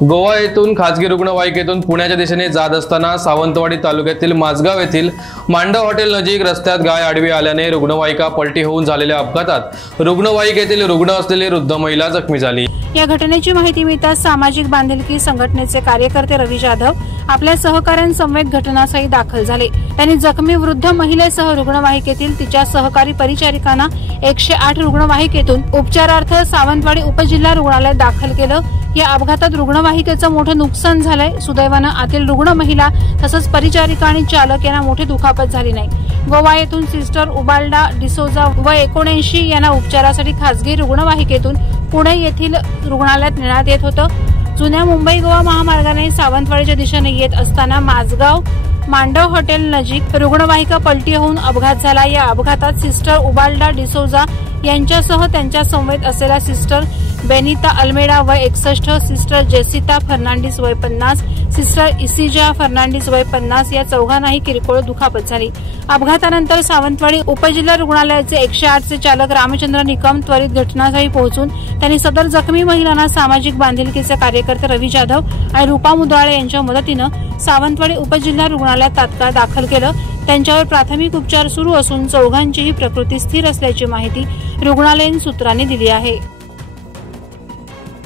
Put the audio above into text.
गोवा येथून खासगी रुग्णवाहिकेतून पुण्याच्या दिशेने जात असताना सावंतवाडी तालुक्यातील माझगाव येथील मांडव हॉटेल नजीक रस्त्यात गाय आडवी आल्याने रुग्णवाहिका पलटी होऊन झालेल्या अपघातात रुग्णवाहिकेतील रुग्ण असलेली वृद्ध महिला जखमी झाली। या घटनेची माहिती मिळताच सामाजिक बांधिलकी संघटनेचे कार्यकर्ते रवी जाधव आपल्या सहकाऱ्यांसमवेत घटनास्थळी दाखल झाले। त्यांनी जखमी वृद्ध महिलेसह रुग्णवाहिकेतील तिच्या सहकारी परिचारिकांना 108 रुग्णवाहिकेतून उपचारार्थ सावंतवाडी उपजिल्हा रुग्णालयात दाखल केलं। या अपघातात रुग्णवाहिकेचं मोठं नुकसान झालंय। सुदैवानं आतील रुग्ण महिला तसंच परिचारिका आणि चालक यांना मोठी दुखापत झाली नाही। गोवा येथून सिस्टर उबाल्डा डिसोजा वय 79 यांना उपचारासाठी खासगी रुग्णवाहिकेतून पुणे येथील रुग्णालयात नेण्यात येत होतं। जुन्या मुंबई गोवा महामार्गाने सावंतवाडीच्या दिशेने येत असताना माझगाव मांडव हॉटेल नजीक रुग्णवाहिका पलटी होऊन अपघात झाला। या अपघातात सिस्टर उबाल्डा डिसोजा यांच्यासह त्यांच्या समवेत असलेल्या सिस्टर बेनिता अल्मेडा वय 61, सिस्टर जेसिता फर्नांडिस वय 50, सिस्टर इसिजा फर्नांडिस वय 50 या चौघांनाही किरकोळ दुखापत झाली। अपघातानंतर सावंतवाडी उपजिल्हा रुग्णालयाचे 108 चे चालक रामचंद्र निकम त्वरित घटनास्थळी पोहोचून त्यांनी सदर जखमी महिलांना सामाजिक बांधिलकीचे कार्यकर्ते रवी जाधव आणि रूपा मुदाळे यांच्या मदतीनं सावंतवाडी उपजिल्हा रुग्णालयात तात्काळ दाखल केलं। त्यांच्यावर प्राथमिक उपचार सुरू असून चौघांचीही प्रकृती स्थिर असल्याची माहिती रुग्णालयीन सूत्रांनी दिली आहे।